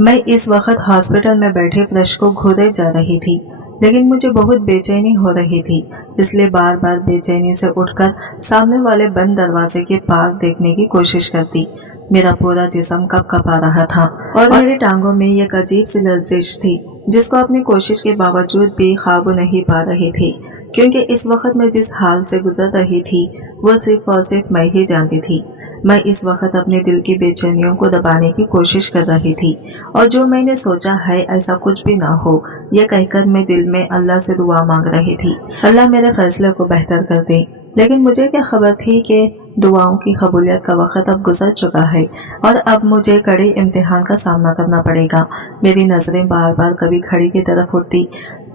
मैं इस वक्त हॉस्पिटल में बैठे फर्श को घूरे जा रही थी, लेकिन मुझे बहुत बेचैनी हो रही थी। इसलिए बार बार बेचैनी से उठकर सामने वाले बंद दरवाजे के पार देखने की कोशिश करती। मेरा पूरा जिस्म कँपा रहा था और मेरी टांगों में एक अजीब सी लर्जिश थी, जिसको अपनी कोशिश के बावजूद भी काबू नहीं पा रही थी, क्योंकि इस वक्त मैं जिस हाल से गुजर रही थी वो सिर्फ और सिर्फ मैं ही जानती थी। मैं इस वक्त अपने दिल की बेचैनियों को दबाने की कोशिश कर रही थी, और जो मैंने सोचा है ऐसा कुछ भी ना हो, यह कहकर मैं दिल में अल्लाह से दुआ मांग रही थी, अल्लाह मेरे फैसले को बेहतर कर दे। लेकिन मुझे क्या खबर थी कि दुआओं की कबूलियत का वक्त अब गुजर चुका है और अब मुझे कड़े इम्तिहान का सामना करना पड़ेगा। मेरी नजरें बार बार कभी घड़ी की तरफ उठती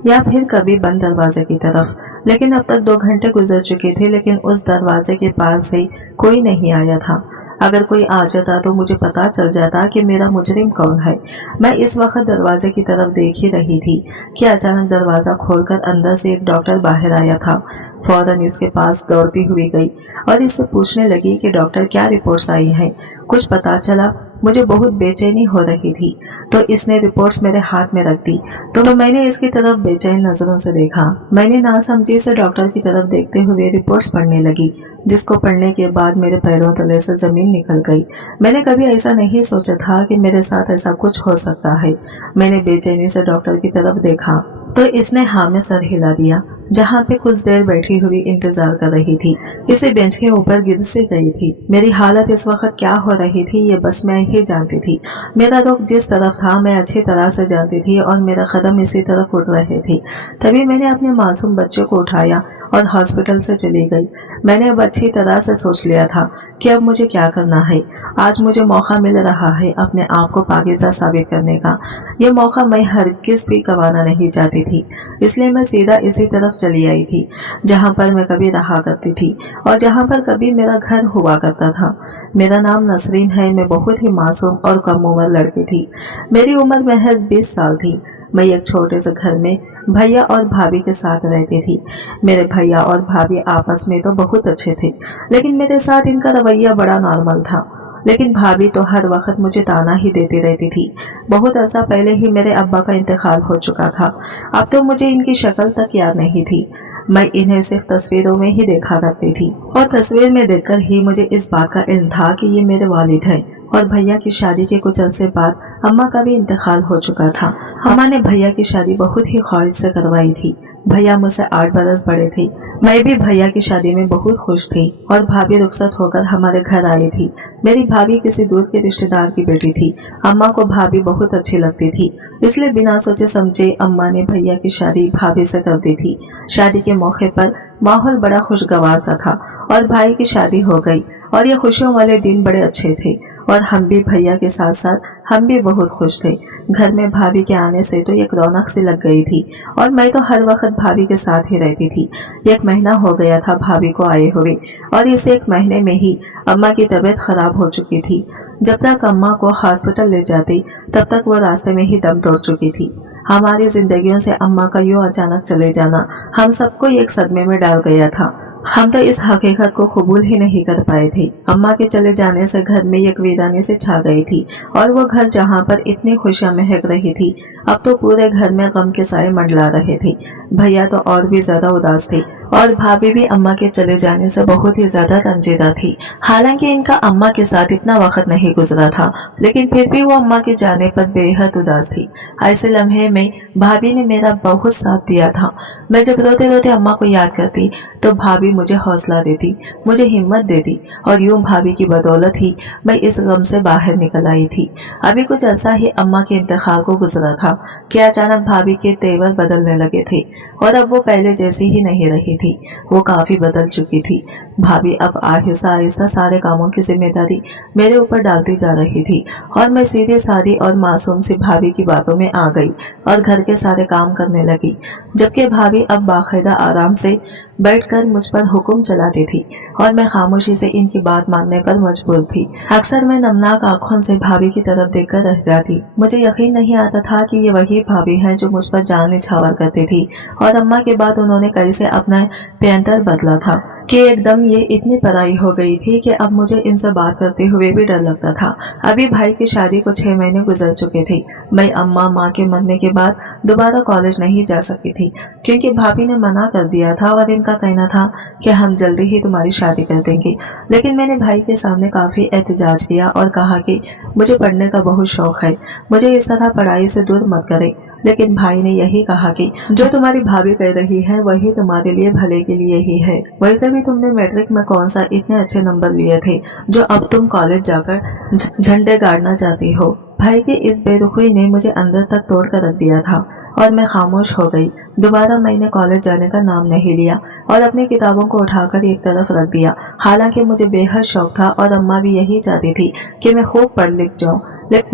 या फिर कभी बंद दरवाजे की तरफ, लेकिन अब तक 2 घंटे गुजर चुके थे, लेकिन उस दरवाजे के पार से कोई नहीं आया था। अगर कोई आ जाता तो मुझे पता चल जाता कि मेरा मुजरिम कौन है। मैं इस वक्त दरवाजे की तरफ देख ही रही थी कि अचानक दरवाजा खोलकर अंदर से एक डॉक्टर बाहर आया था। फौरन इसके पास दौड़ती हुई गई और इससे पूछने लगी कि डॉक्टर क्या रिपोर्ट्स आई हैं, कुछ पता चला। मुझे बहुत बेचैनी हो रही थी तो इसने रिपोर्ट्स मेरे हाथ में रख दी, तो मैंने इसकी तरफ बेचैन नजरों से देखा। मैंने नासमझी से डॉक्टर की तरफ देखते हुए रिपोर्ट्स पढ़ने लगी, जिसको पढ़ने के बाद मेरे पैरों तले से जमीन निकल गई। मैंने कभी ऐसा नहीं सोचा था कि मेरे साथ ऐसा कुछ हो सकता है। मैंने बेचैनी से डॉक्टर की तरफ देखा तो इसने हाँ में सर हिला दिया। जहाँ पे कुछ देर बैठी हुई इंतजार कर रही थी, इसे बेंच के ऊपर गिर से गई थी। मेरी हालत इस वक्त क्या हो रही थी ये बस मैं ही जानती थी। मेरा रुख जिस तरफ था मैं अच्छी तरह से जानती थी और मेरा कदम इसी तरफ उठ रहे थे। तभी मैंने अपने मासूम बच्चे को उठाया और हॉस्पिटल से चली गई। मैंने अब अच्छी तरह से सोच लिया था कि अब मुझे क्या करना है। आज मुझे मौका मिल रहा है अपने आप को पाकीज़ा साबित करने का। यह मौका मैं हरगिज़ भी गंवाना नहीं चाहती थी, इसलिए मैं सीधा इसी तरफ चली आई थी जहाँ पर मैं कभी रहा करती थी और जहाँ पर कभी मेरा घर हुआ करता था। मेरा नाम नसरीन है। मैं बहुत ही मासूम और कम उम्र लड़की थी। मेरी उम्र महज 20 साल थी। मैं एक छोटे से घर में भैया और भाभी के साथ रहती थी। मेरे भैया और भाभी आपस में तो बहुत अच्छे थे, लेकिन मेरे साथ इनका रवैया बड़ा नॉर्मल था। लेकिन भाभी तो हर वक्त मुझे ताना ही देती रहती थी। बहुत अर्सा पहले ही मेरे अब्बा का इंतकाल हो चुका था। अब तो मुझे इनकी शक्ल तक याद नहीं थी। मैं इन्हें सिर्फ तस्वीरों में ही देखा करती थी और तस्वीर में देखकर ही मुझे इस बात का इल्म था कि ये मेरे वालिद हैं। और भैया की शादी के कुछ अरसे बाद अम्मा का भी इंतकाल हो चुका था। अम्मा ने भैया की शादी बहुत ही ख्वाहिश से करवाई थी। भैया मुझसे 8 बरस बड़े थे। मैं भी भैया की शादी में बहुत खुश थी और भाभी रुखसत होकर हमारे घर आई थी। मेरी भाभी किसी दूर के रिश्तेदार की बेटी थी। अम्मा को भाभी बहुत अच्छी लगती थी, इसलिए बिना सोचे समझे अम्मा ने भैया की शादी भाभी से कर दी थी। शादी के मौके पर माहौल बड़ा खुशगवार सा था और भाई की शादी हो गई और ये खुशियों वाले दिन बड़े अच्छे थे और हम भी भैया के साथ साथ हम भी बहुत खुश थे। घर में भाभी के आने से तो एक रौनक सी लग गई थी और मैं तो हर वक्त भाभी के साथ ही रहती थी। 1 महीना हो गया था भाभी को आए हुए और इस 1 महीने में ही अम्मा की तबीयत खराब हो चुकी थी। जब तक अम्मा को हॉस्पिटल ले जाती तब तक वो रास्ते में ही दम तोड़ चुकी थी। हमारी जिंदगियों से अम्मा का यूं अचानक चले जाना हम सबको एक सदमे में डाल गया था। हम तो इस हकीकत को कबूल ही नहीं कर पाए थे। अम्मा के चले जाने से घर में एक वीरानी से छा गई थी और वो घर जहाँ पर इतनी खुशियां महक रही थी, अब तो पूरे घर में गम के साए मंडला रहे थे। भैया तो और भी ज्यादा उदास थे और भाभी भी अम्मा के चले जाने से बहुत ही ज्यादा रंजीदा थी। हालांकि इनका अम्मा के साथ इतना वक्त नहीं गुजरा था, लेकिन फिर भी वो अम्मा के जाने पर बेहद उदास थी। ऐसे लम्हे में भाभी ने मेरा बहुत साथ दिया था। मैं जब रोते रोते अम्मा को याद करती तो भाभी मुझे हौसला देती, मुझे हिम्मत देती और यूं भाभी की बदौलत ही मैं इस गम से बाहर निकल आई थी। अभी कुछ अर्सा ही अम्मा के इंतकाल को गुजरा था कि अचानक भाभी के तेवर बदलने लगे थे और अब वो पहले जैसी ही नहीं रही थी। वो काफी बदल चुकी थी। भाभी अब आहिस्ता आहिस्ता सारे कामों की जिम्मेदारी मेरे ऊपर डालती जा रही थी और मैं सीधी सादी और मासूम सी भाभी की बातों में आ गई और घर के सारे काम करने लगी, जबकि भाभी अब बाकायदा आराम से बैठकर मुझ पर हुक्म चलाती थी और मैं खामोशी से इनकी बात मानने पर मजबूर थी। अक्सर मैं नमनाक आंखों से भाभी की तरफ देखकर रह जाती। मुझे यकीन नहीं आता था कि ये वही भाभी हैं जो मुझ पर जान निछावर करती थी और अम्मा के बाद उन्होंने कैसे अपना पैंतर बदला था। कि एकदम ये इतनी पराई हो गई थी कि अब मुझे इनसे बात करते हुए भी डर लगता था। अभी भाई की शादी को 6 महीने गुजर चुके थे। मैं अम्मा माँ के मरने के बाद दोबारा कॉलेज नहीं जा सकी थी क्योंकि भाभी ने मना कर दिया था और इनका कहना था कि हम जल्दी ही तुम्हारी शादी कर देंगे। लेकिन मैंने भाई के सामने काफी एहतजाज किया और कहा कि मुझे पढ़ने का बहुत शौक है, मुझे इस तरह पढ़ाई से दूर मत करे। लेकिन भाई ने यही कहा कि जो तुम्हारी भाभी कह रही है वही तुम्हारे लिए भले के लिए ही है। वैसे भी तुमने मैट्रिक में कौन सा इतने अच्छे नंबर लिए थे जो अब तुम कॉलेज जाकर झंडे गाड़ना चाहती हो। भाई की इस बेरुखी ने मुझे अंदर तक तोड़ कर रख दिया था और मैं खामोश हो गई। दोबारा मैंने कॉलेज जाने का नाम नहीं लिया और अपनी किताबों को उठाकर एक तरफ रख दिया। हालांकि मुझे बेहद शौक था और अम्मा भी यही चाहती थी कि मैं खूब पढ़ लिख जाऊं।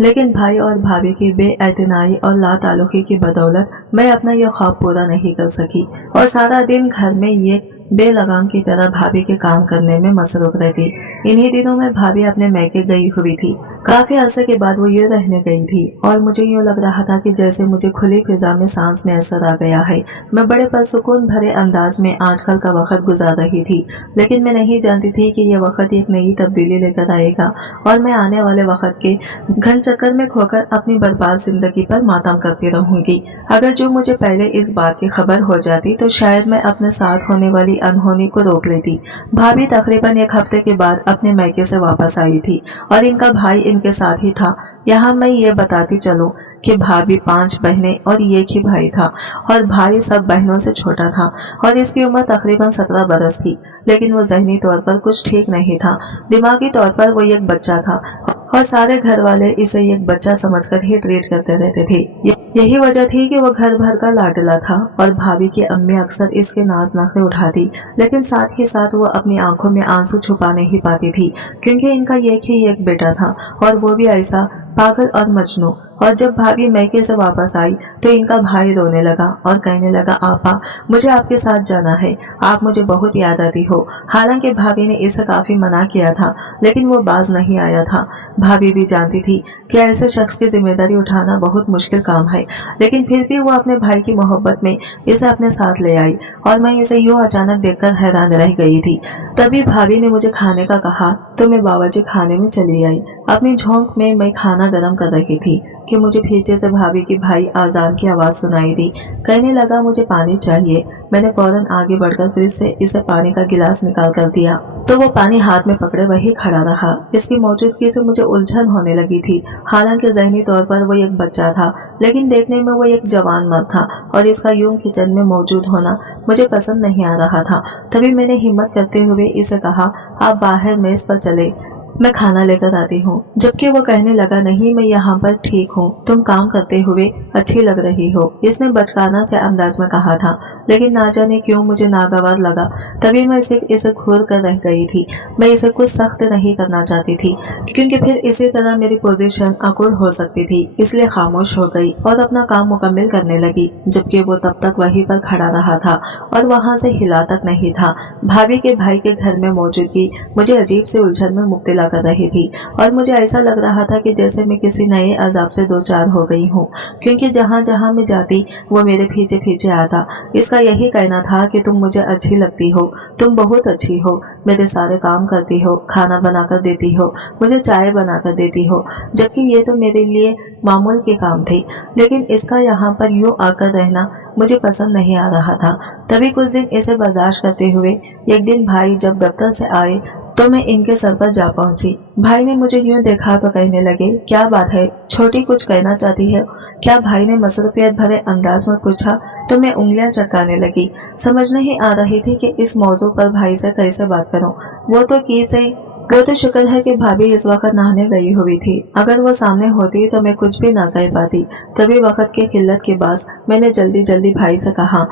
लेकिन भाई और भाभी की बेइतनाई और लाताल्लुकी की बदौलत मैं अपना यह ख्वाब पूरा नहीं कर सकी और सारा दिन घर में ये बेलगाम की तरह भाभी के काम करने में मसरूफ रहती। इन्हीं दिनों में भाभी अपने मैके गई हुई थी। काफी अरसे के बाद वो ये रहने गई थी और मुझे यूँ लग रहा था कि जैसे मुझे खुली फिजा में सांस में असर आ गया है। मैं बड़े परसुकून भरे अंदाज में आजकल का वक्त गुजार रही थी, लेकिन मैं नहीं जानती थी कि यह वक्त एक नई तब्दीली लेकर आएगा और मैं आने वाले वक्त के घन चक्कर में खोकर अपनी बर्बाद जिंदगी पर मातम करती रहूंगी। अगर जो मुझे पहले इस बात की खबर हो जाती तो शायद मैं अपने साथ होने वाली अनहोनी को रोक लेती। भाभी तकरीबन 1 हफ्ते के बाद अपने मैके से वापस आई थी और इनका भाई इनके साथ ही था। यहाँ मैं ये बताती चलूं कि भाभी 5 बहनें और एक ही भाई था और भाई सब बहनों से छोटा था और इसकी उम्र तकरीबन 17 बरस थी। लेकिन वो ज़हनी तौर पर कुछ ठीक नहीं था। दिमागी तौर पर वो एक बच्चा था और सारे घर वाले इसे एक बच्चा समझकर ही ट्रीट करते रहते थे। यही वजह थी कि वो घर भर का लाडला था और भाभी की अम्मी अक्सर इसके नाज नखरे उठाती, लेकिन साथ ही साथ वो अपनी आंखों में आंसू छुपा नहीं पाती थी क्योंकि इनका एक बेटा था और वो भी ऐसा पागल और मजनू। और जब भाभी मैके से वापस आई तो इनका भाई रोने लगा और कहने लगा, आपा मुझे आपके साथ जाना है, आप मुझे बहुत याद आती हो। हालांकि भाभी ने इसे काफी मना किया था लेकिन वो बाज नहीं आया था। भाभी भी जानती थी कि ऐसे शख्स की जिम्मेदारी उठाना बहुत मुश्किल काम है, लेकिन फिर भी वो अपने भाई की मोहब्बत में इसे अपने साथ ले आई और मैं इसे यूं अचानक देखकर हैरान रह गई थी। तभी भाभी ने मुझे खाने का कहा तो मैं बावर्ची खाने में चली आई। अपनी झोंक में मैं खाना गर्म कर रही थी कि मुझे पीछे से भाभी की भाई आजान की आवाज सुनाई दी। कहने लगा, मुझे पानी चाहिए। मैंने फौरन आगे बढ़कर फ्रिज से इसे पानी का गिलास निकाल कर दिया तो वो पानी हाथ में पकड़े वही खड़ा रहा। इसकी मौजूदगी से मुझे उलझन होने लगी थी। हालांकि ज़हनी तौर पर वो एक बच्चा था लेकिन देखने में वो एक जवान मर्द था और इसका यूं किचन में मौजूद होना मुझे पसंद नहीं आ रहा था। तभी मैंने हिम्मत करते हुए इसे कहा, आप बाहर मेज पर चले, मैं खाना लेकर आती हूँ। जबकि वो कहने लगा, नहीं मैं यहाँ पर ठीक हूँ, तुम काम करते हुए अच्छी लग रही हो। इसने बचकाना से अंदाज में कहा था लेकिन ना जाने क्यों मुझे नागवार लगा। तभी मैं सिर्फ इसे घूर कर रह गई थी। मैं इसे कुछ सख्त नहीं करना चाहती थी क्योंकि फिर इसी तरह मेरी पोजीशन अकुड़ हो सकती थी, इसलिए खामोश हो गई और अपना काम मुकम्मल करने लगी। जबकि वो तब तक वहीं पर खड़ा रहा था और वहाँ से हिला तक नहीं था। भाभी के भाई के घर में मौजूदगी मुझे अजीब से उलझन में मुब्तला कर रही थी और मुझे ऐसा लग रहा था कि जैसे मैं किसी नए अजाब से दो चार हो गई हूँ क्योंकि जहाँ जहाँ मैं जाती वो मेरे पीछे पीछे आता। इसका यही कहना था कि तुम मुझे अच्छी लगती हो, तुम बहुत अच्छी हो, मेरे सारे काम करती हो, खाना बनाकर देती हो, मुझे चाय बनाकर देती हो, जबकि ये तो मेरे लिए मामूल के काम थे। लेकिन इसका यहाँ पर यूं आकर रहना मुझे पसंद नहीं आ रहा था। तभी कुछ दिन इसे बर्दाश्त करते हुए एक दिन भाई जब दफ्तर से आए तो मैं इनके सर पर जा पहुंची। भाई ने मुझे यूं देखा तो कहने लगे, क्या बात है छोटी, कुछ कहना चाहती है क्या? भाई ने मसरूफियत भरे अंदाज में पूछा तो मैं उंगलियां चटकाने लगी। समझ नहीं आ रही थी कि इस मौजू पर भाई से कैसे बात करूं। वो तो शुक्र है कि भाभी इस वक्त नहाने गई हुई थी। अगर वो सामने होती तो मैं कुछ भी ना कह पाती। तभी वक्त की किल्लत के बाद मैंने जल्दी जल्दी भाई से कहा,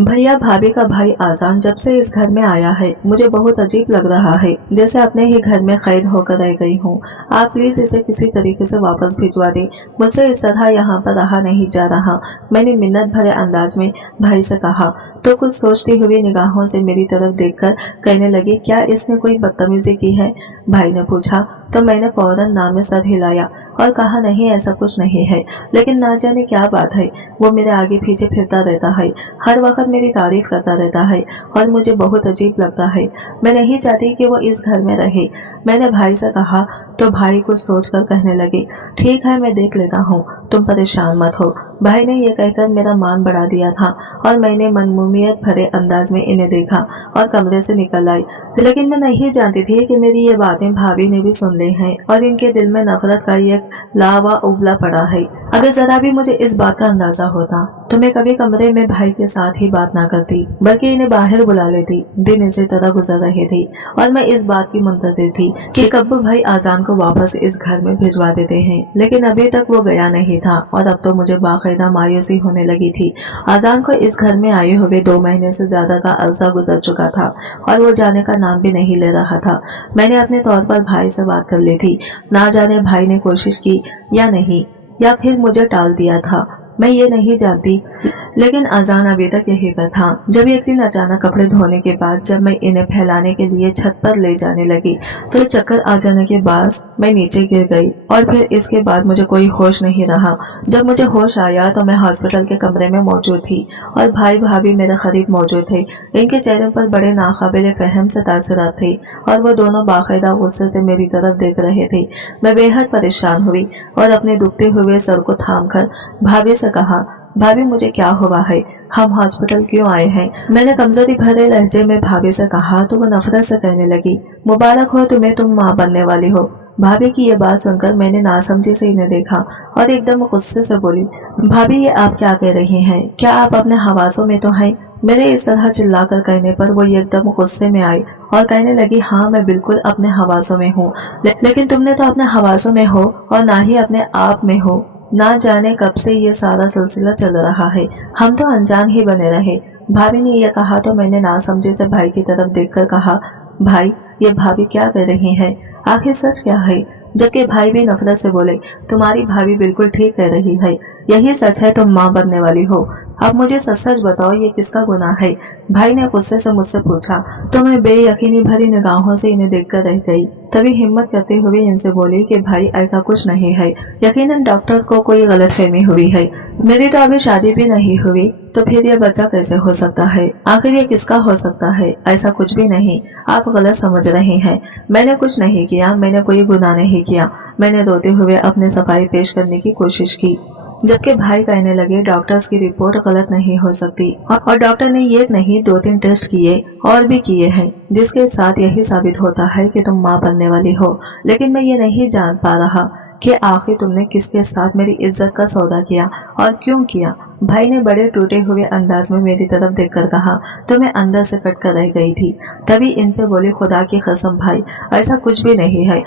भैया भाभी का भाई आजान जब से इस घर में आया है मुझे बहुत अजीब लग रहा है, जैसे अपने ही घर में कैद होकर रह गई हूँ। आप प्लीज इसे किसी तरीके से वापस भिजवा दें, मुझसे इस तरह यहाँ पर रहा नहीं जा रहा। मैंने मिन्नत भरे अंदाज में भाई से कहा तो कुछ सोचती हुई निगाहों से मेरी तरफ देखकर कहने लगी, क्या इसने कोई बदतमीजी की है? भाई ने पूछा तो मैंने फौरन ना में सर हिलाया। और कहा नहीं ऐसा कुछ नहीं है, लेकिन ना जाने क्या बात है, वो मेरे आगे पीछे फिरता रहता है, हर वक्त मेरी तारीफ करता रहता है और मुझे बहुत अजीब लगता है। मैं नहीं चाहती कि वो इस घर में रहे। मैंने भाई से कहा तो भाई कुछ सोचकर कहने लगे, ठीक है मैं देख लेता हूँ, तुम परेशान मत हो। भाई ने ये कहकर मेरा मान बढ़ा दिया था और मैंने मनमूमियत भरे अंदाज में इन्हें देखा और कमरे से निकल आई। लेकिन मैं नहीं जानती थी कि मेरी ये बातें भाभी ने भी सुन ली हैं और इनके दिल में नफरत का एक लावा उबला पड़ा है। अगर जरा भी मुझे इस बात का अंदाजा होता तो मैं कभी कमरे में भाई के साथ ही बात ना करती, बल्कि इन्हें बाहर बुला लेती। दिन इसी तरह गुजर रहे थे और मैं इस बात की मुंतजिर थी कि कब भाई आजान को वापस इस घर में भिजवा देते हैं, लेकिन अभी तक वो गया नहीं था और अब तो मुझे बाकायदा मायूसी होने लगी थी। आजान को इस घर में आए हुए 2 महीने से ज्यादा का अरसा गुजर चुका था और वो जाने का नाम भी नहीं ले रहा था। मैंने अपने तौर पर भाई से बात कर ली थी, ना जाने भाई ने कोशिश की या नहीं, या फिर मुझे टाल दिया था, मैं ये नहीं जानती। लेकिन अजान अभी तक यही पर था। जब एक दिन अचानक कपड़े धोने के बाद जब मैं इन्हें फैलाने के लिए छत पर ले जाने लगी तो चक्कर आ जाने के बाद मैं नीचे गिर गई और फिर इसके बाद मुझे कोई होश नहीं रहा। जब मुझे होश आया तो मैं हॉस्पिटल के कमरे में मौजूद थी और भाई भाभी मेरे करीब मौजूद थे। इनके चेहरे पर बड़े नाकाबिले फहम से तासुरात थे और वो दोनों बाकायदा गुस्से से मेरी तरफ देख रहे थे। मैं बेहद परेशान हुई और अपने दुखते हुए सर को थाम कर भाभी से कहा, भाभी मुझे क्या हुआ है, हम हॉस्पिटल क्यों आए हैं? मैंने कमजोरी भरे लहजे में भाभी से कहा तो वो नफरत से कहने लगी, मुबारक हो तुम्हें, तुम माँ बनने वाली हो। भाभी की ये बात सुनकर मैंने नासमझी से इन्हें देखा और एकदम गुस्से से बोली, भाभी ये आप क्या कह रही हैं? क्या आप अपने हवासों में तो हैं? मेरे इस तरह चिल्लाकर कहने पर वो एकदम गुस्से में आई और कहने लगी, हाँ मैं बिल्कुल अपने हवासों में हूँ, लेकिन तुमने तो अपने हवासों में हो और ना ही अपने आप में हो। ना जाने कब से ये सारा सिलसिला चल रहा है, हम तो अनजान ही बने रहे। भाभी ने यह कहा तो मैंने नासमझे से भाई की तरफ देखकर कहा, भाई ये भाभी क्या कह रही है, आखिर सच क्या है? जबकि भाई भी नफरत से बोले, तुम्हारी भाभी बिल्कुल ठीक कह रही है, यही सच है, तुम माँ बनने वाली हो। अब मुझे सच सच बताओ ये किसका गुनाह है? भाई ने गुस्से से मुझसे पूछा तो मैं बेयकीनी भरी निगाहों से इन्हें देखकर रह गई। तभी हिम्मत करते हुए इनसे बोली कि भाई ऐसा कुछ नहीं है, यकीनन डॉक्टर को कोई गलतफहमी हुई है, मेरी तो अभी शादी भी नहीं हुई, तो फिर ये बच्चा कैसे हो सकता है? आखिर ये किसका हो सकता है? ऐसा कुछ भी नहीं, आप गलत समझ रहे हैं। मैंने कुछ नहीं किया, मैंने कोई गुनाह नहीं किया। मैंने रोते हुए अपने सफाई पेश करने की कोशिश की, जबकि भाई कहने लगे, डॉक्टर्स की रिपोर्ट गलत नहीं हो सकती और डॉक्टर ने एक नहीं 2-3 टेस्ट किए और भी किए हैं, जिसके साथ यही साबित होता है कि तुम माँ बनने वाली हो। लेकिन मैं ये नहीं जान पा रहा कि आखिर तुमने किसके साथ मेरी इज्जत का सौदा किया और क्यों किया? भाई ने बड़े टूटे हुए अंदाज में मेरी तरफ देखकर कहा तो मैं अंदर से कट कर रह गई थी। तभी इनसे बोली, खुदा की कसम भाई ऐसा कुछ भी नहीं है,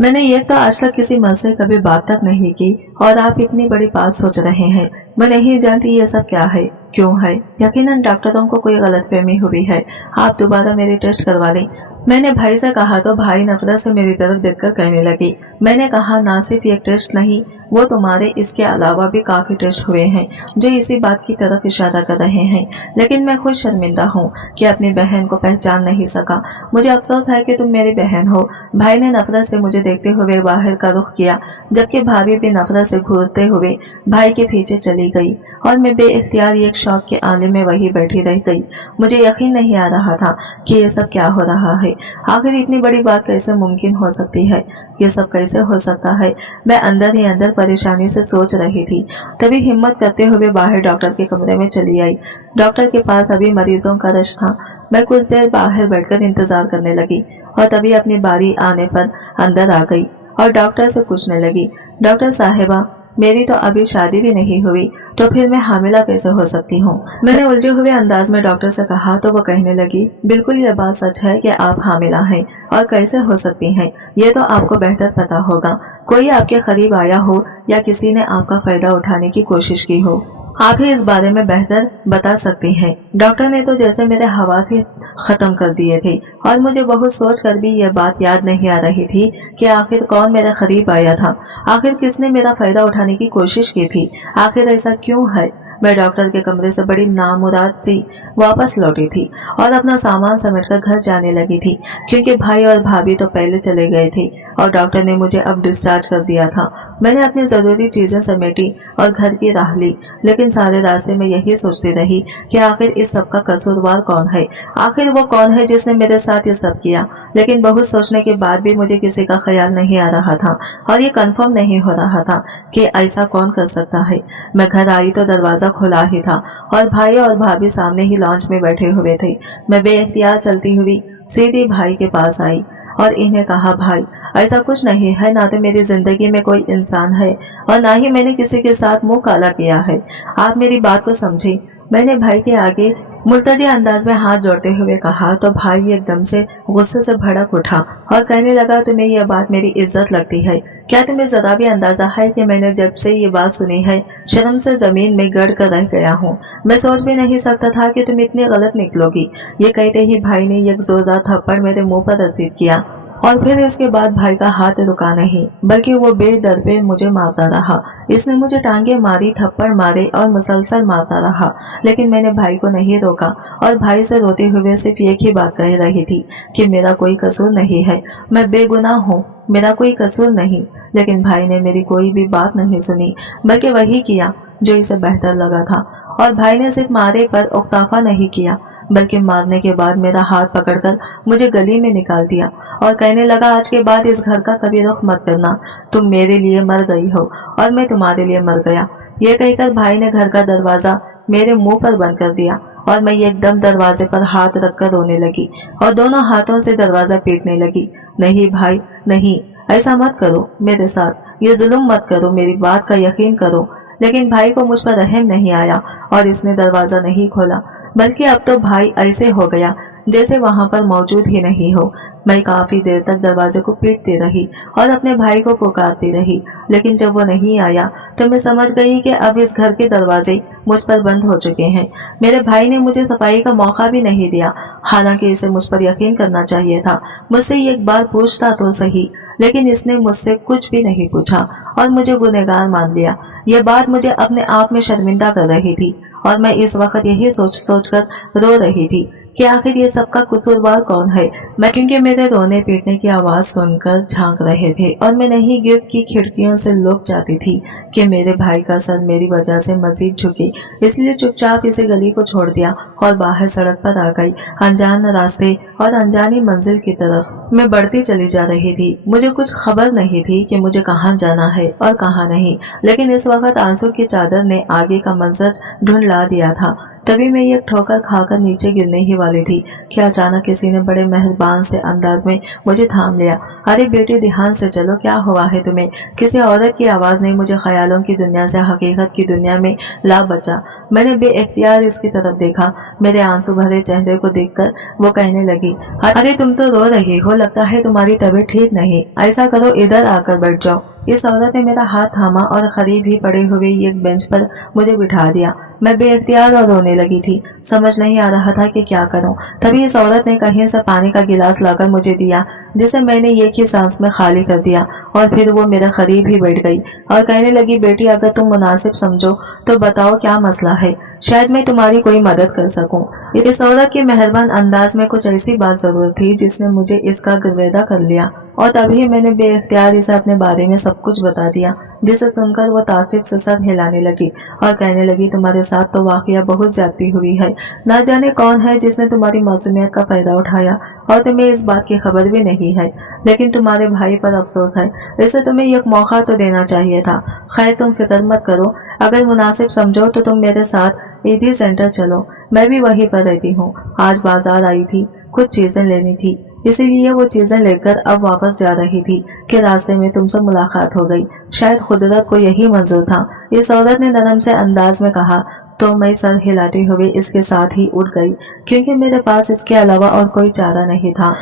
मैंने ये तो आज तक किसी मर्द से कभी बात तक नहीं की और आप इतनी बड़ी बात सोच रहे हैं। मैं नहीं जानती ये सब क्या है, क्यों है। यकीनन डॉक्टरों को कोई गलतफहमी हुई है, आप दोबारा मेरी टेस्ट करवा लें। मैंने भाई से कहा तो भाई नफरत से मेरी तरफ देखकर कहने लगी, मैंने कहा ना सिर्फ ये टेस्ट नहीं, वो तुम्हारे इसके अलावा भी काफी टेस्ट हुए हैं जो इसी बात की तरफ इशारा कर रहे हैं। लेकिन मैं खुद शर्मिंदा हूँ कि अपनी बहन को पहचान नहीं सका। मुझे अफसोस है कि तुम मेरी बहन हो। भाई ने नफरत से मुझे देखते हुए बाहर का रुख किया, जबकि भाभी भी नफरत से घूरते हुए भाई के पीछे चली गई और मैं बेइख्तियार एक शौक के आले में वही बैठी रह गई। मुझे यकीन नहीं आ रहा था कि ये सब क्या हो रहा है। आखिर इतनी बड़ी बात कैसे मुमकिन हो सकती है? ये सब कैसे हो सकता है? मैं अंदर ही अंदर परेशानी से सोच रही थी। तभी हिम्मत करते हुए बाहर डॉक्टर के कमरे में चली आई। डॉक्टर के पास अभी मरीजों का रश था। मैं कुछ देर बाहर बैठकर इंतजार करने लगी और तभी अपनी बारी आने पर अंदर आ गई और डॉक्टर से पूछने लगी, डॉक्टर साहिबा मेरी तो अभी शादी भी नहीं हुई, तो फिर मैं हामिला कैसे हो सकती हूँ? मैंने उलझे हुए अंदाज में डॉक्टर से कहा तो वो कहने लगी, बिल्कुल ये बात सच है कि आप हामिला हैं और कैसे हो सकती हैं ये तो आपको बेहतर पता होगा। कोई आपके करीब आया हो या किसी ने आपका फायदा उठाने की कोशिश की हो, आप ही इस बारे में बेहतर बता सकती हैं। डॉक्टर ने तो जैसे मेरे हवास ही खत्म कर दिए थे और मुझे बहुत सोच कर भी यह बात याद नहीं आ रही थी कि आखिर कौन मेरे करीब आया था, आखिर किसने मेरा फायदा उठाने की कोशिश की थी, आखिर ऐसा क्यों है। मैं डॉक्टर के कमरे से बड़ी नामुराद सी वापस लौटी थी और अपना सामान समेटकर घर जाने लगी थी, क्योंकि भाई और भाभी तो पहले चले गए थे और डॉक्टर ने मुझे अब डिस्चार्ज कर दिया था। मैंने अपनी जरूरी चीजें समेटी और घर की राह ली, लेकिन सारे रास्ते में यही सोचती रही कि आखिर इस सब का कसूरवार कौन है, आखिर वो कौन है जिसने मेरे साथ ये सब किया। लेकिन बहुत सोचने के बाद भी मुझे किसी का ख्याल नहीं आ रहा था और ये कंफर्म नहीं हो रहा था कि ऐसा कौन कर सकता है। मैं घर आई तो दरवाजा खुला ही था और भाई और भाभी सामने ही लॉन्च में बैठे हुए थे। मैं बेइख्तियार चलती हुई सीधी भाई के पास आई और इन्हें कहा, भाई ऐसा कुछ नहीं है, ना तो मेरी जिंदगी में कोई इंसान है और ना ही मैंने किसी के साथ मुंह काला किया है। आप मेरी बात को समझे। मैंने भाई के आगे मुल्तजी अंदाज में हाथ जोड़ते हुए कहा तो भाई एकदम से गुस्से से भड़क उठा और कहने लगा, तुम्हें यह बात मेरी इज्जत लगती है? क्या तुम्हें जरा भी अंदाजा है कि मैंने जब से ये बात सुनी है शर्म से जमीन में गड़ कर रह गया हूँ। मैं सोच भी नहीं सकता था कि तुम इतनी गलत निकलोगी। ये कहते ही भाई ने एक जोरदार थप्पड़ मेरे मुंह पर रसीद किया और फिर इसके बाद भाई का हाथ रुका नहीं, बल्कि वो बेदरपे मुझे मारता रहा। इसने मुझे टांगे मारी, थप्पड़ मारे और मुसलसल मारता रहा, लेकिन मैंने भाई को नहीं रोका और भाई से रोते हुए सिर्फ एक ही बात कह रही थी कि मेरा कोई कसूर नहीं है, मैं बेगुनाह हूँ, मेरा कोई कसूर नहीं। लेकिन भाई ने मेरी कोई भी बात नहीं सुनी, बल्कि वही किया जो इसे बेहतर लगा था। और भाई ने सिर्फ मारे पर उकताफा नहीं किया, बल्कि मारने के बाद मेरा हाथ पकड़कर मुझे गली में निकाल दिया और कहने लगा, आज के बाद इस घर का कभी रुख मत करना। तुम मेरे लिए मर गई हो और मैं तुम्हारे लिए मर गया। ये कहकर भाई ने घर का दरवाजा मेरे मुंह पर बंद कर दिया और मैं एकदम दरवाजे पर हाथ रखकर रोने लगी और दोनों हाथों से दरवाजा पीटने लगी। नहीं भाई नहीं, ऐसा मत करो मेरे साथ, ये जुल्म मत करो, मेरी बात का यकीन करो। लेकिन भाई को मुझ पर रहम नहीं आया और इसने दरवाजा नहीं खोला, बल्कि अब तो भाई ऐसे हो गया जैसे वहां पर मौजूद ही नहीं हो। मैं काफी देर तक दरवाजे को पीटती रही और अपने भाई को पुकारती रही, लेकिन जब वो नहीं आया तो मैं समझ गई कि अब इस घर के दरवाजे मुझ पर बंद हो चुके हैं। मेरे भाई ने मुझे सफाई का मौका भी नहीं दिया, हालांकि इसे मुझ पर यकीन करना चाहिए था। मुझसे एक बार पूछता तो सही, लेकिन इसने मुझसे कुछ भी नहीं पूछा और मुझे गुनहगार मान लिया। यह बात मुझे अपने आप में शर्मिंदा कर रही थी और मैं इस वक्त यही सोच कर रो रही थी कि आखिर ये सबका कसूरवार कौन है। मैं क्योंकि मेरे रोने पीटने की आवाज सुनकर झांक रहे थे और मैं नहीं गिर्द की खिड़कियों से लुक जाती थी कि मेरे भाई का सर मेरी वजह से मजीद झुके, इसलिए चुपचाप इसे गली को छोड़ दिया और बाहर सड़क पर आ गई। अनजान रास्ते और अनजानी मंजिल की तरफ मैं बढ़ती चली जा रही थी। मुझे कुछ खबर नहीं थी कि मुझे कहाँ जाना है और कहाँ नहीं, लेकिन इस वक्त आंसू की चादर ने आगे का मंजर ढूंढला दिया था। तभी मैं एक ठोकर खाकर नीचे गिरने ही वाली थी कि अचानक किसी ने बड़े मेहरबान से अंदाज में मुझे थाम लिया। अरे बेटी, ध्यान से चलो, क्या हुआ है तुम्हें? किसी औरत की आवाज ने मुझे ख्यालों की दुनिया से हकीकत की दुनिया में ला बचा। मैंने बेइख्तियार इसकी तरफ देखा। मेरे आंसू भरे चेहरे को देखकर वो कहने लगी, अरे तुम तो रो रही हो, लगता है तुम्हारी तबीयत ठीक नहीं। ऐसा करो, इधर आकर बैठ जाओ। इस औरत ने मेरा हाथ थामा और करीब ही पड़े हुए एक बेंच पर मुझे बिठा दिया। मैं बेइख्तियार और रोने लगी थी, समझ नहीं आ रहा था कि क्या करूं। तभी इस औरत ने कहीं से पानी का गिलास लाकर मुझे दिया, जिसे मैंने एक ही सांस में खाली कर दिया और फिर वो मेरे करीब ही बैठ गई और कहने लगी, बेटी अगर तुम मुनासिब समझो तो बताओ क्या मसला है, शायद मैं तुम्हारी कोई मदद कर सकूं। इस औरत के मेहरबान अंदाज में कुछ ऐसी बात जरूर थी जिसने मुझे इसका गिरवेदा कर लिया और तभी मैंने बेइख्तियार इसे अपने बारे में सब कुछ बता दिया, जिसे सुनकर वो तासिफ से सर हिलाने लगी और कहने लगी, तुम्हारे साथ तो वाकया बहुत ज्यादती हुई है। ना जाने कौन है जिसने तुम्हारी मासूमियत का फायदा उठाया और तुम्हें इस बात की खबर भी नहीं है, लेकिन तुम्हारे भाई पर अफसोस है। इसे तुम्हें एक मौका तो देना चाहिए था। खैर तुम फिक्र मत करो, अगर मुनासिब समझो तो तुम मेरे साथ ईदी सेंटर चलो, मैं भी वहीं पर रहती हूँ। आज बाजार आई थी, कुछ चीजें लेनी थी, इसीलिए वो चीजें लेकर अब वापस जा रही थी कि रास्ते में तुमसे मुलाकात हो गई। शायद खुदरत को यही मंजूर था। इस औरत ने नरम से अंदाज में कहा तो मैं सर हिलाते हुए इसके साथ ही उठ गई, क्योंकि मेरे पास इसके अलावा और कोई चारा नहीं था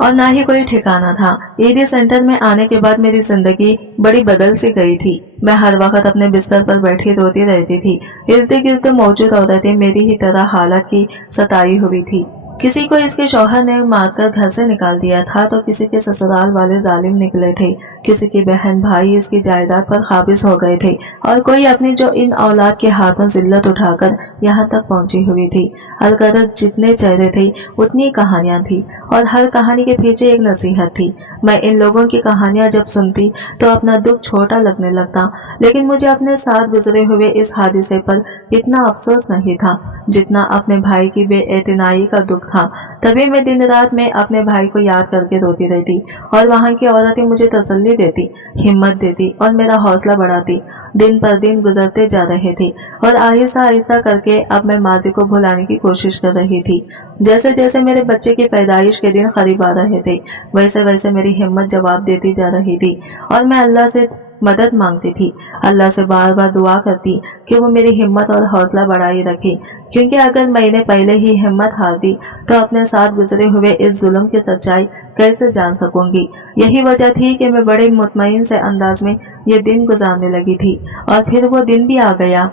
और ना ही कोई ठिकाना था। ईदी सेंटर में आने के बाद मेरी जिंदगी बड़ी बदल सी गई थी। मैं हर वक्त अपने बिस्तर पर बैठी रोती रहती थी। इर्द गिर्द मौजूद औरतें मेरी ही तरह हालत की सताई हुई थी। किसी को इसके शौहर ने मारकर घर से निकाल दिया था तो किसी के ससुराल वाले जालिम निकले थे किसी की बहन भाई इसकी जायदाद पर काबिज हो गए थे और कोई अपनी जो इन औलाद के हाथों जिल्लत उठाकर यहाँ तक पहुंची हुई थी। अलगरज जितने चेहरे थे उतनी कहानियां थी और हर कहानी के पीछे एक नसीहत थी। मैं इन लोगों की कहानियां जब सुनती तो अपना दुख छोटा लगने लगता, लेकिन मुझे अपने साथ गुजरे हुए इस हादसे पर इतना अफसोस नहीं था जितना अपने भाई की बेएतनाई का दुख था। तभी मैं दिन रात में अपने भाई को याद करके रोती रहती और वहाँ की औरतें मुझे तसल्ली देती, हिम्मत देती और मेरा हौसला बढ़ाती। दिन पर दिन गुजरते जा रहे थे और आहिस्ता आहिस्ता करके अब मैं माजी को भुलाने की कोशिश कर रही थी। जैसे जैसे मेरे बच्चे की पैदाइश के दिन करीब आ रहे थे वैसे वैसे मेरी हिम्मत जवाब देती जा रही थी और मैं अल्लाह से मदद मांगती थी। अल्लाह से बार बार दुआ करती कि वो मेरी हिम्मत और हौसला बढ़ाई रखे, क्योंकि अगर मैंने पहले ही हिम्मत हार दी तो अपने साथ गुजरे हुए इस जुल्म की सच्चाई कैसे जान सकूंगी। यही वजह थी कि मैं बड़े मुतमईन से अंदाज में ये दिन गुजारने लगी थी। और फिर वो दिन भी आ गया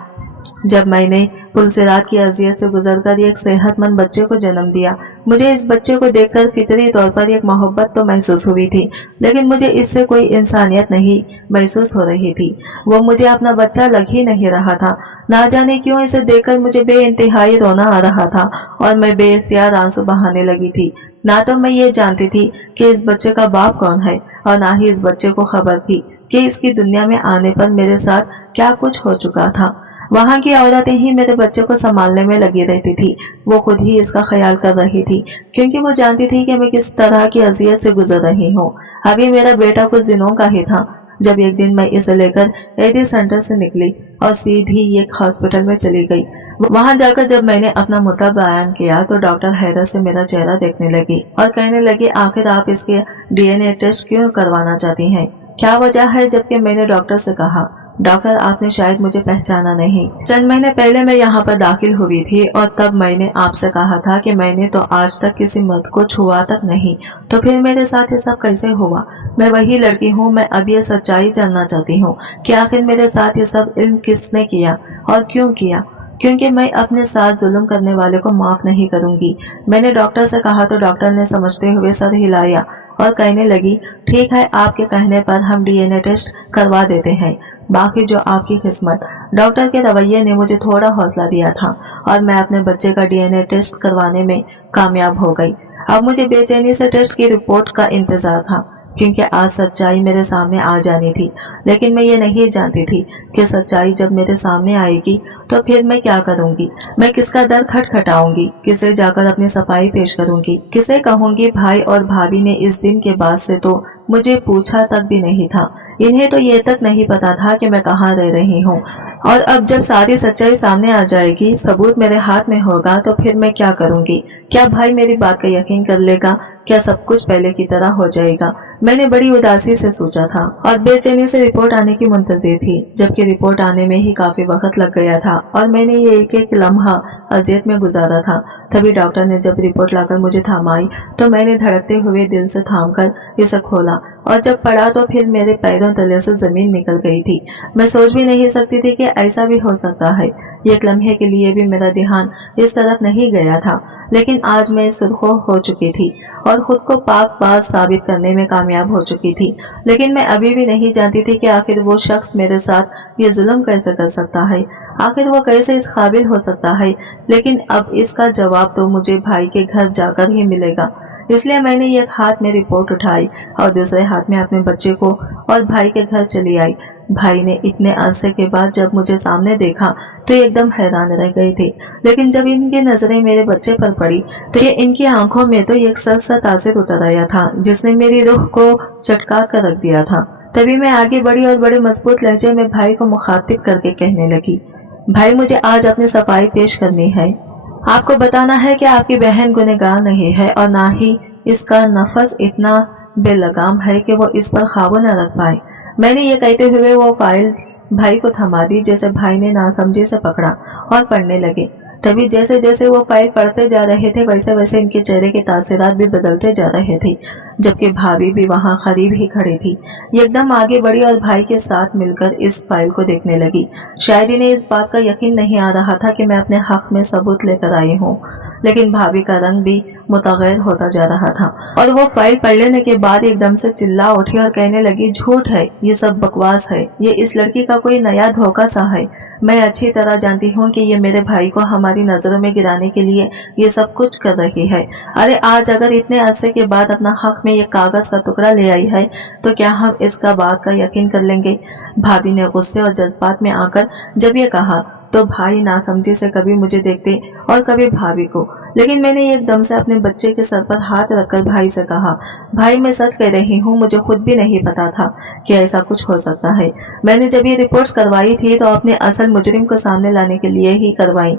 जब मैंने पुलसिरात की अजियत से गुजरकर एक सेहतमंद बच्चे को जन्म दिया। मुझे इस बच्चे को देखकर फितरी तौर पर एक मोहब्बत तो महसूस हुई थी, लेकिन मुझे इससे कोई इंसानियत नहीं महसूस हो रही थी। वो मुझे अपना बच्चा लग ही नहीं रहा था। ना जाने क्यों इसे देखकर मुझे बेइंतहाई रोना आ रहा था और मैं बेइख्तियार आंसू बहाने लगी थी। ना तो मैं ये जानती थी कि इस बच्चे का बाप कौन है और ना ही इस बच्चे को खबर थी कि इसकी दुनिया में आने पर मेरे साथ क्या कुछ हो चुका था। वहाँ की औरतें ही मेरे बच्चे को संभालने में लगी रहती थी। वो खुद ही इसका ख्याल कर रही थी, क्योंकि वो जानती थी कि मैं किस तरह की अजियत से गुजर रही हूँ। अभी मेरा बेटा कुछ दिनों का ही था जब एक दिन मैं इसे लेकर एडी सेंटर से निकली और सीधी एक हॉस्पिटल में चली गई। वहाँ जाकर जब मैंने अपना मुद्दा बयान किया तो डॉक्टर हैरत से मेरा चेहरा देखने लगी और कहने लगी, आखिर आप इसके DNA टेस्ट क्यों करवाना चाहती हैं? क्या वजह है? जबकि मैंने डॉक्टर से कहा, डॉक्टर आपने शायद मुझे पहचाना नहीं। चंद महीने पहले मैं यहाँ पर दाखिल हुई थी और तब मैंने आपसे कहा था कि मैंने तो आज तक किसी मर्द को छुआ तक नहीं, तो फिर मेरे साथ ये सब कैसे हुआ? मैं वही लड़की हूँ। मैं अब ये सच्चाई जानना चाहती हूँ कि आखिर मेरे साथ ये सब इल्म किसने किया और क्यों किया, क्योंकि मैं अपने साथ जुल्म करने वाले को माफ नहीं करूंगी। मैंने डॉक्टर से कहा तो डॉक्टर ने समझते हुए सर हिलाया और कहने लगी, ठीक है, आपके कहने पर हम DNA टेस्ट करवा देते हैं, बाकी जो आपकी किस्मत। डॉक्टर के रवैये ने मुझे थोड़ा हौसला दिया था और मैं अपने बच्चे का DNA टेस्ट करवाने में कामयाब हो गई। अब मुझे बेचैनी से टेस्ट की रिपोर्ट का इंतजार था, क्योंकि आज सच्चाई मेरे सामने आ जानी थी। लेकिन मैं ये नहीं जानती थी कि सच्चाई जब मेरे सामने आएगी तो फिर मैं क्या करूंगी। मैं किसका दर खटखटाऊंगी, किसे जाकर अपनी सफाई पेश करूंगी, किसे कहूंगी भाई और भाभी ने इस दिन के बाद से तो मुझे पूछा तक भी नहीं था। इन्हें तो ये तक नहीं पता था कि मैं कहाँ रह रही हूँ। और अब जब सारी सच्चाई सामने आ जाएगी, सबूत मेरे हाथ में होगा, तो फिर मैं क्या करूंगी? क्या भाई मेरी बात का यकीन कर लेगा? क्या सब कुछ पहले की तरह हो जाएगा? मैंने बड़ी उदासी से सोचा था और बेचैनी से रिपोर्ट आने की मुंतज़िर थी, जबकि रिपोर्ट आने में ही काफी वक्त लग गया था और मैंने ये एक एक लम्हा अजियत में गुजारा था। तभी डॉक्टर ने जब रिपोर्ट लाकर मुझे थमाई तो मैंने धड़कते हुए दिल से थामकर इसे खोला और जब पढ़ा तो फिर मेरे पैरों तले से जमीन निकल गई थी। मैं सोच भी नहीं सकती थी कि ऐसा भी हो सकता है। एक लम्हे के लिए भी मेरा ध्यान इस तरफ नहीं गया था, लेकिन आज मैं सुर्खों हो चुकी थी और खुद को पाक बाज साबित करने में कामयाब हो चुकी थी। लेकिन मैं अभी भी नहीं जानती थी कि आखिर वो शख्स मेरे साथ ये जुल्म कैसे कर सकता है, आखिर वो कैसे इस काबिल हो सकता है। लेकिन अब इसका जवाब तो मुझे भाई के घर जाकर ही मिलेगा। इसलिए मैंने एक हाथ में रिपोर्ट उठाई और दूसरे हाथ में अपने बच्चे को और भाई के घर चली आई। भाई ने इतने अरसे के बाद जब मुझे सामने देखा तो एकदम हैरान रह गए थे, लेकिन जब इनकी नजरें मेरे बच्चे पर पड़ी तो ये इनकी आंखों में तो एक सच्चा तासिर उतर आया था जिसने मेरी रूह को चटका कर रख दिया था। तभी मैं आगे बढ़ी और बड़े मजबूत लहजे में भाई को मुखातिब करके कहने लगी, भाई मुझे आज अपनी सफाई पेश करनी है। आपको बताना है कि आपकी बहन गुनहगार नहीं है और ना ही इसका नफस इतना बेलगाम है कि वो इस पर काबू न रख पाए। मैंने ये कहते हुए वो फाइल भाई को थमा दी, जैसे भाई ने नासमझी से पकड़ा और पढ़ने लगे। तभी जैसे जैसे वो फाइल पढ़ते जा रहे थे वैसे वैसे इनके चेहरे के तासिरात भी बदलते जा रहे थे, जबकि भाभी भी वहाँ करीब ही खड़ी थी। एकदम आगे बढ़ी और भाई के साथ मिलकर इस फाइल को देखने लगी। शायद इन्हें इस बात का यकीन नहीं आ रहा था कि मैं अपने हक में सबूत लेकर आई हूँ, लेकिन भाभी का रंग भी मुतगैर होता जा रहा था और वो फाइल पढ़ लेने के बाद एकदम से चिल्ला उठी और कहने लगी, झूठ है, ये सब बकवास है, ये इस लड़की का कोई नया धोखा सा है। मैं अच्छी तरह जानती हूँ कि ये मेरे भाई को हमारी नजरों में गिराने के लिए ये सब कुछ कर रही है। अरे आज अगर इतने अरसे के बाद अपना हक में ये कागज का टुकड़ा ले आई है तो क्या हम इसका बात का यकीन कर लेंगे। भाभी ने गुस्से और जज्बात में आकर जब ये कहा तो भाई नासमझी से कभी मुझे देखते और कभी भाभी को, लेकिन मैंने एकदम से अपने बच्चे के सर पर हाथ रखकर भाई से कहा, भाई मैं सच कह रही हूँ, मुझे खुद भी नहीं पता था कि ऐसा कुछ हो सकता है। मैंने जब ये रिपोर्ट्स करवाई थी तो अपने असल मुजरिम को सामने लाने के लिए ही करवाई,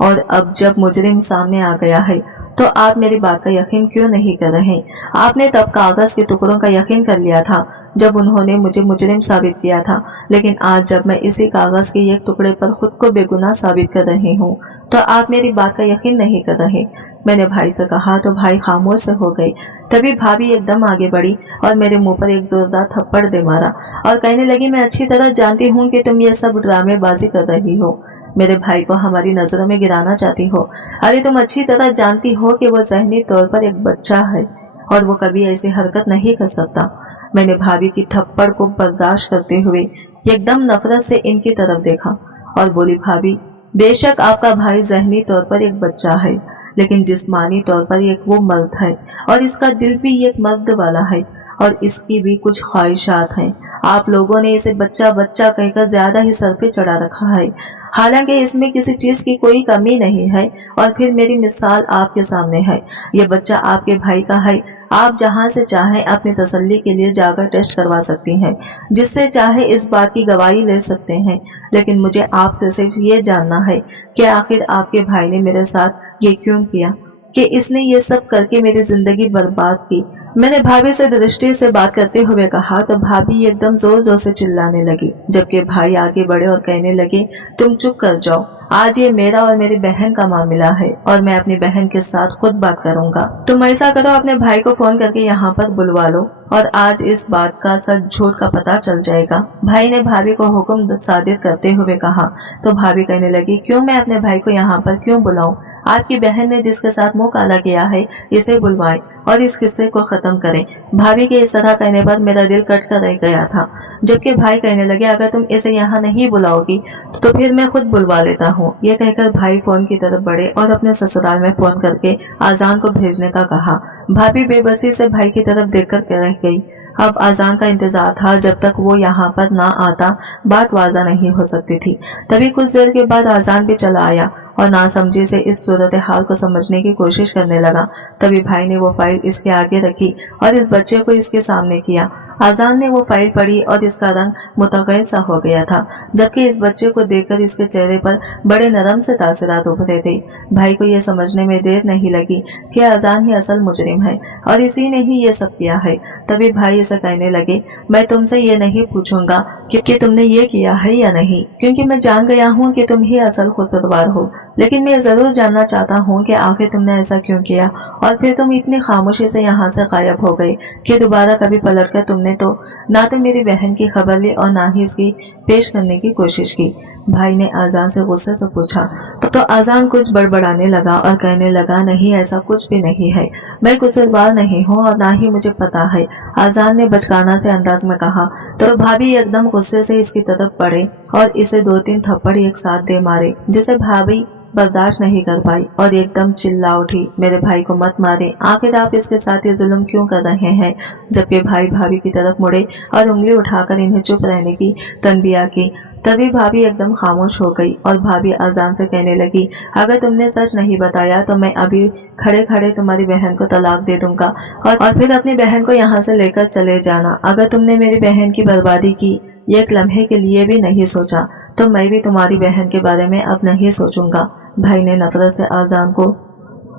और अब जब मुजरिम सामने आ गया है तो आप मेरी बात का यकीन क्यों नहीं कर रहे। आपने तब कागज के टुकड़ों का यकीन कर लिया था जब उन्होंने मुझे मुजरिम साबित किया था, लेकिन आज जब मैं इसी कागज के एक टुकड़े पर खुद को बेगुनाह साबित कर रही हूँ तो आप मेरी बात का यकीन नहीं कर रहे। मैंने भाई से कहा तो भाई खामोश से हो गए। तभी भाभी एकदम आगे बढ़ी और मेरे मुंह पर एक जोरदार थप्पड़ दे मारा और कहने लगी, मैं अच्छी तरह जानती हूँ कि तुम ये सब ड्रामेबाजी कर रही हो, मेरे भाई को हमारी नजरों में गिराना चाहती हो। अरे तुम अच्छी तरह जानती हो कि वो ज़हनी तौर पर एक बच्चा है और वो कभी ऐसी हरकत नहीं कर सकता। मैंने भाभी की थप्पड़ को बर्दाश्त करते हुए एकदम नफरत से इनकी तरफ देखा और बोली, भाभी बेशक आपका भाई ज़हनी तौर पर एक बच्चा है, लेकिन जिस्मानी तौर पर एक वो मर्द है और इसका दिल भी एक मर्द वाला है और इसकी भी कुछ ख्वाहिशात हैं। आप लोगों ने इसे बच्चा बच्चा कहकर ज्यादा ही सर पे चढ़ा रखा है, हालांकि इसमें किसी चीज की कोई कमी नहीं है। और फिर मेरी मिसाल आपके सामने है, ये बच्चा आपके भाई का है। आप जहां से चाहें अपनी तसल्ली के लिए जाकर टेस्ट करवा सकती हैं, जिससे चाहे इस बात की गवाही ले सकते हैं, लेकिन मुझे आपसे सिर्फ ये जानना है कि आखिर आपके भाई ने मेरे साथ ये क्यों किया, कि इसने ये सब करके मेरी जिंदगी बर्बाद की। मैंने भाभी से दृष्टि से बात करते हुए कहा तो भाभी एकदम जोर जोर से चिल्लाने लगी, जबकि भाई आगे बढ़े और कहने लगे, तुम चुप कर जाओ, आज ये मेरा और मेरी बहन का मामला है और मैं अपनी बहन के साथ खुद बात करूंगा। तुम ऐसा करो, अपने भाई को फोन करके यहाँ पर बुलवा लो और आज इस बात का सच झूठ का पता चल जाएगा। भाई ने भाभी को हुक्म सादिर करते हुए कहा तो भाभी कहने लगी, क्यों मैं अपने भाई को यहाँ पर क्यों बुलाऊं? आपकी बहन ने जिसके साथ मुंह काला किया है इसे बुलवाएं और इस किस्से को खत्म करें। भाभी के इस तरह कहने पर मेरा दिल कट कर रह गया था, जबकि भाई कहने लगे, अगर तुम इसे यहाँ नहीं बुलाओगी तो फिर मैं खुद बुलवा लेता हूँ। ये कहकर भाई फोन की तरफ बढ़े और अपने ससुराल में फोन करके आजान को भेजने का कहा। भाभी बेबसी से भाई की तरफ देखकर रह गई। अब आजान का इंतजार था, जब तक वो यहाँ पर ना आता बात वाजा नहीं हो सकती थी। तभी कुछ देर के बाद आजान भी चला आया और नासमझी से इस सूरत हाल को समझने की कोशिश करने लगा। तभी भाई ने वो फाइल इसके आगे रखी और इस बच्चे को इसके सामने किया। आजान ने वो फाइल पढ़ी और इसका रंग मुतगैर सा हो गया था, जबकि इस बच्चे को देखकर इसके चेहरे पर बड़े नरम से तासरात उभरे थे। भाई को ये समझने में देर नहीं लगी कि आजान ही असल मुजरिम है और इसी ने ही ये सब किया है। तभी भाई इसे कहने लगे, मैं तुमसे ये नहीं पूछूंगा कि तुमने ये किया है या नहीं, क्योंकि मैं जान गया हूँ कि तुम ही असल कसूरवार हो, लेकिन मैं जरूर जानना चाहता हूँ कि आखिर तुमने ऐसा क्यों किया और फिर तुम इतनी खामोशी से यहाँ से गायब हो गए कि दोबारा कभी पलटकर तुमने तो ना तो मेरी बहन की खबर ली और ना ही इसकी पेश करने की कोशिश की। भाई ने आजान से गुस्से से पूछा तो आजान कुछ बड़बड़ाने लगा और कहने लगा, नहीं ऐसा कुछ भी नहीं है, मैं कसूरवार नहीं हूँ और ना ही मुझे पता है। आजान ने बचकाना से अंदाज में कहा तो भाभी एकदम गुस्से से इसकी तरफ बढ़े और इसे 2-3 थप्पड़ एक साथ दे मारे, जिसे भाभी बर्दाश्त नहीं कर पाई और एकदम चिल्ला उठी, मेरे भाई को मत मारे, आखिर आप इसके साथ ये जुल्म क्यों कर रहे हैं? जबकि भाई भाभी की तरफ मुड़े और उंगली उठाकर इन्हें चुप रहने की तनबीह की। तभी भाभी एकदम खामोश हो गई और भाभी आजान से कहने लगी, अगर तुमने सच नहीं बताया तो मैं अभी खड़े खड़े तुम्हारी बहन को तलाक दे दूंगा और फिर अपनी बहन को यहाँ से लेकर चले जाना। अगर तुमने मेरी बहन की बर्बादी की एक लम्हे के लिए भी नहीं सोचा तो मैं भी तुम्हारी बहन के बारे में अब नहीं सोचूंगा। भाई ने नफरत से आजान को।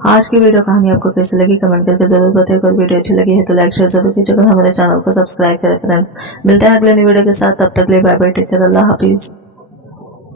आज की वीडियो कहानी आपको कैसी लगी कमेंट करके जरूर बताइए। अगर वीडियो अच्छी लगी है तो लाइक शेयर जरूर कीजिएगा, हमारे चैनल को सब्सक्राइब करें फ्रेंड्स। मिलते हैं अगले वीडियो के साथ, तब तक ले बाय बाय, टेक केयर, अल्लाह हाफिज।